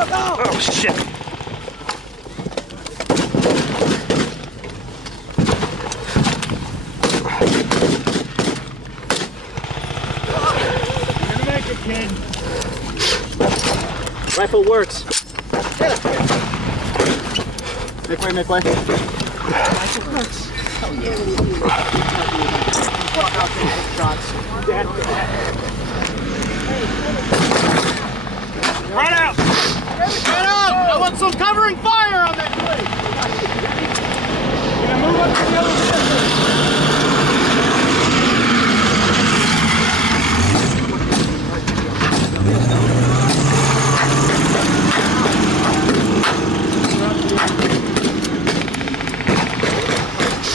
Oh shit! You're gonna make it, kid. Rifle works. Make way, make way. Rifle works. Oh yeah. Right out! Right out! I want some covering fire on that place. You're gonna move up to the other side.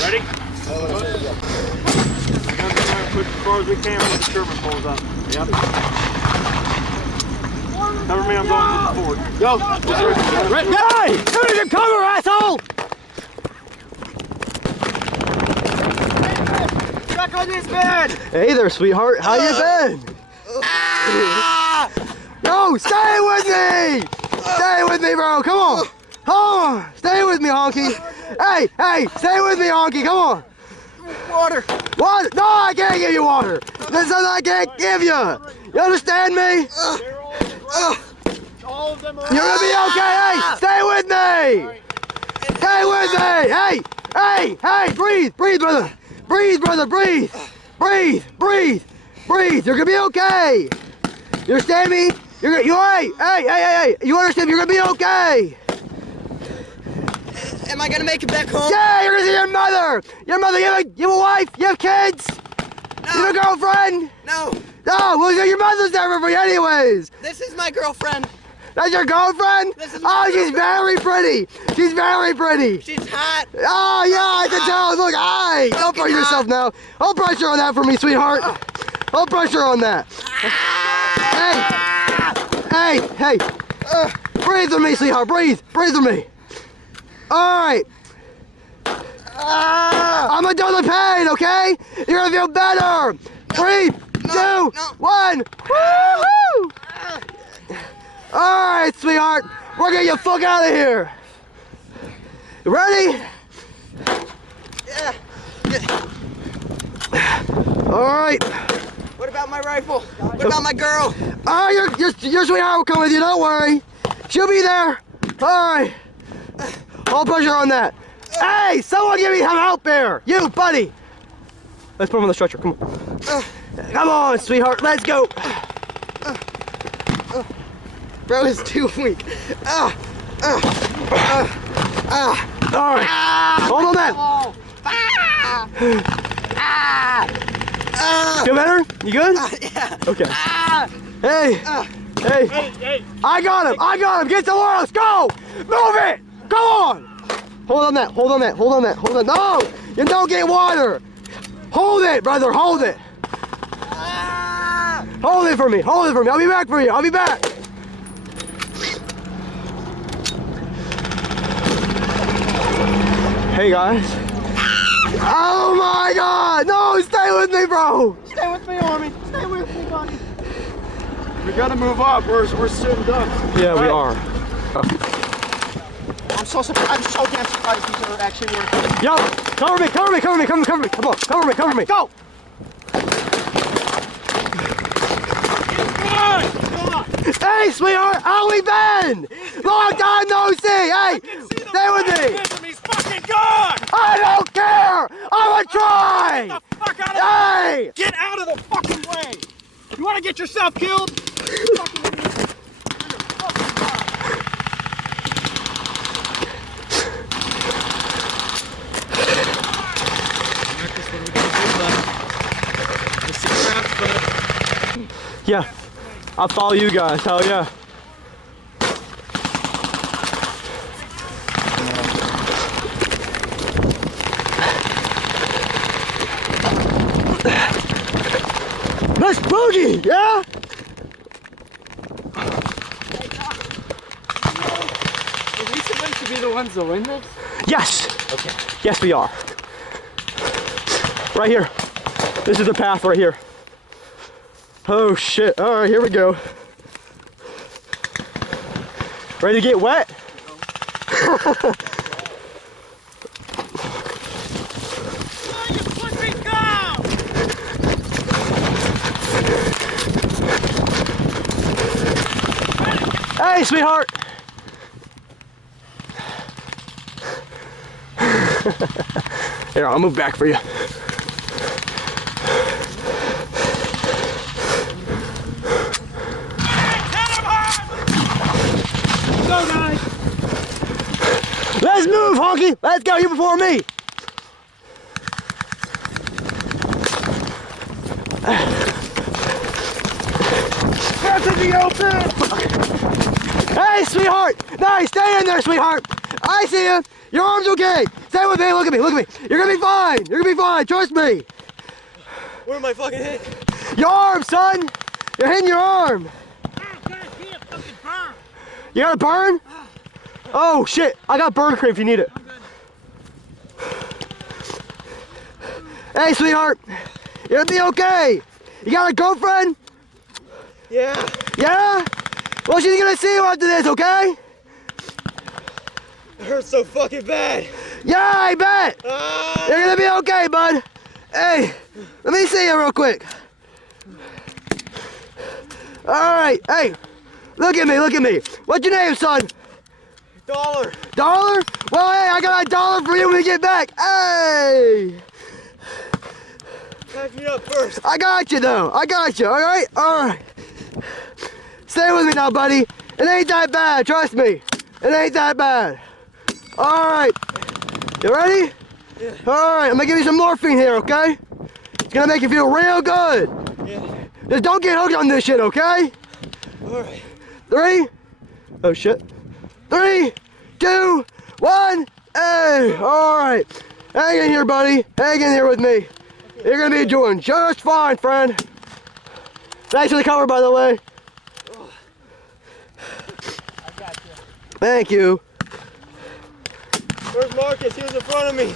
Ready? Push as far as we can when the Sherman pulls up. Yep. Cover me, I'm going to the fort. Go! Right, hey! Who did you cover, asshole? Back on this bed! Hey there, sweetheart. How you been? No, stay with me! Stay with me, bro. Come on. Come on. Stay with me, honky. Hey, hey, stay with me, honky. Come on. Water! Water? No, I can't give you water. This is what I can't give you. You understand me? All of them are You're gonna be okay. Hey, stay with me. Stay with me. Hey, hey, hey, breathe, breathe, brother. Breathe, brother, breathe. Breathe, breathe, breathe. You're gonna be okay. You understand me? You're gonna, hey, hey, hey, hey, hey. You understand me? You're gonna be okay. Am I gonna make it back home? Yeah, you're gonna see your mother. Your mother, you have a wife? You have kids? No. You have a girlfriend? No. No, well, your mother's never for you anyways. This is my girlfriend. That's your girlfriend? This is my Oh, she's very pretty. She's very pretty. She's hot. Oh, yeah, I can tell. Look, hey, don't pressure yourself now. Hold pressure on that for me, sweetheart. Hold pressure on that. Hey, hey, hey. Breathe with me, sweetheart. Breathe. Breathe with me. All right. I'm gonna do the pain, okay? You're gonna feel better. 3, 2, 1. Woo-hoo! All right, sweetheart. We're getting you fuck out of here. You ready? Yeah. All right. What about my rifle? What about my girl? Oh, your sweetheart will come with you. Don't worry. She'll be there. All right. All pressure on that. Hey, someone give me some help here. You, buddy. Let's put him on the stretcher. Come on. Come on, sweetheart. Let's go. Bro is too weak. All right. Hold on that. Feel better? You good? Yeah. Okay. Hey. Hey. Hey! I got him. I got him. Get somewhere else. Go. Move it. Go on. Hold on that. Hold on that. Hold on that. Hold on. No. You don't get water. Hold it, brother. Hold it. Hold it for me. Hold it for me. I'll be back for you. I'll be back. Hey guys. Oh my God. No, stay with me, bro. Stay with me, Army. Stay with me, buddy. We gotta move up. We're sitting ducks. Yeah, we are. I'm so damn surprised these are actually working. Yo, cover me, cover me, cover me, cover me, cover me. Come on, cover me, cover me. Go! Hey, sweetheart, how we been? Long time no see. Hey, stay with me. He's fucking gone! I don't care. I'm gonna try. Get the fuck out of Hey. Get out of the fucking way! You wanna get yourself killed? Yeah, I'll follow you guys. Hell yeah. Let's boogie, yeah? Are we supposed to be the ones that win this? Yes. Okay. Yes, we are. Right here. This is the path right here. Oh shit. All right, here we go. Ready to get wet? Hey, sweetheart. Here, I'll move back for you. Go, guys. Let's move, honky. Let's go. You before me. That's in the open. Hey, sweetheart. Nice. Stay in there, sweetheart. I see you. Your arm's okay. Stay with me. Look at me. Look at me. You're gonna be fine. You're gonna be fine. Trust me. Where am I fucking hit? Your arm, son. You're hitting your arm. You got a burn? Oh shit! I got burn cream if you need it. Hey, sweetheart. You're gonna be okay. You got a girlfriend? Yeah. Yeah? Well, she's gonna see you after this, okay? It hurts so fucking bad. Yeah, I bet. You're gonna be okay, bud. Hey, let me see you real quick. All right, hey, look at me, look at me. What's your name, son? $1. Dollar? Well, hey, I got $1 for you when we get back. Hey, Pack me up first. I got you though. I got you. All right, all right. Stay with me now, buddy. It ain't that bad. Trust me. It ain't that bad. All right. You ready? Yeah. All right. I'm gonna give you some morphine here, okay? It's gonna make you feel real good. Yeah. Just don't get hooked on this shit, okay? Alright. 3. Oh shit. 3, 2, 1. Hey. All right. Hang in here, buddy. Hang in here with me. You're gonna be doing just fine, friend. Thanks for the cover, by the way. I got you. Thank you. Where's Marcus? He was in front of me.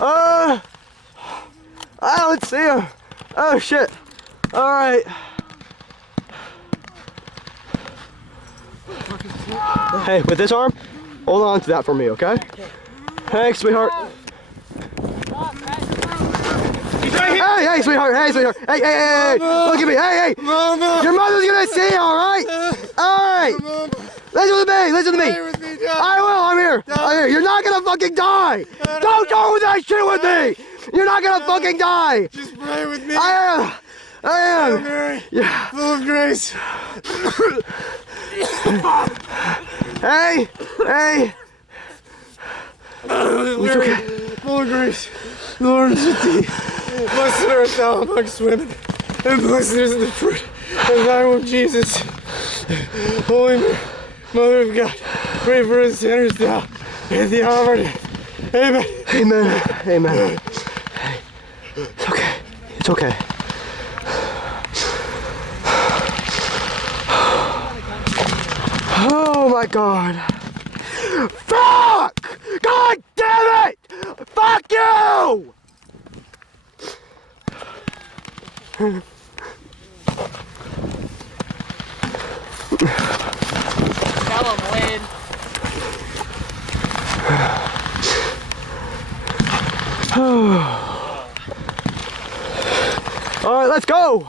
I don't see him. Oh shit. All right. Hey, with this arm, hold on to that for me, okay? Thanks, sweetheart. Hey, hey, sweetheart. Hey, sweetheart. Hey, hey, hey, hey. Look at me. Hey, hey. Mama. Your mother's gonna see you, all right? All right. Mama. Listen to me. Listen to me. Stay with me, Dad. I will. I'm here. I'm here. You're not gonna fucking die. Don't go with that shit with me. You're not gonna fucking die. Just pray with me. I am. I am. Mary. Yeah. Full of grace. Hey. Hey. It's okay. Full of grace. Lord is with thee. Blessed art thou amongst women, and blessed is the fruit of thy womb, Jesus. Holy Mary, Mother of God, pray for us sinners now, at the hour of our death. Amen. Amen. Amen. Hey. It's okay. It's okay. Oh my God. Fuck! God damn it! Fuck you! Tell him, Wade. All right, let's go.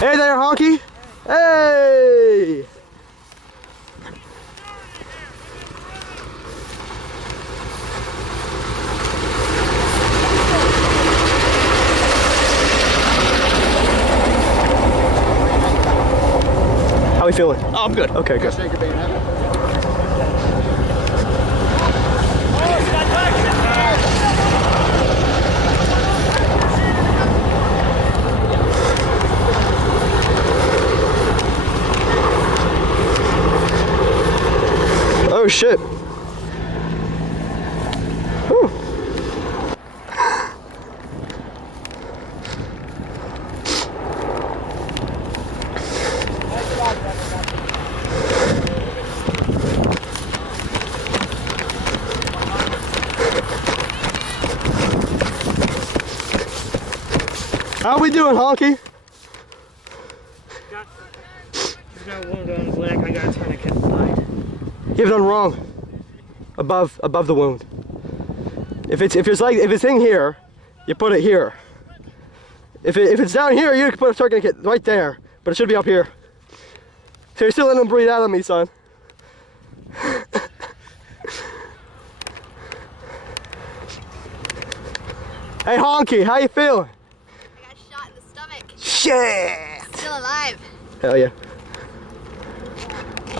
Hey there, honky. Hey. How we feeling? Oh, I'm good. Okay, good. Oh shit. Whew. How we doing, Honky? He's got a wound on his leg. I got a tourniquet applied. You've done wrong. Above the wound. If it's in here, you put it here. If it's down here, you can put a tourniquet right there. But it should be up here. So you're still letting them breathe out of me, son. Hey, Honky, how you feeling? I got shot in the stomach. Shit! Still alive. Hell yeah.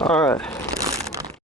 All right.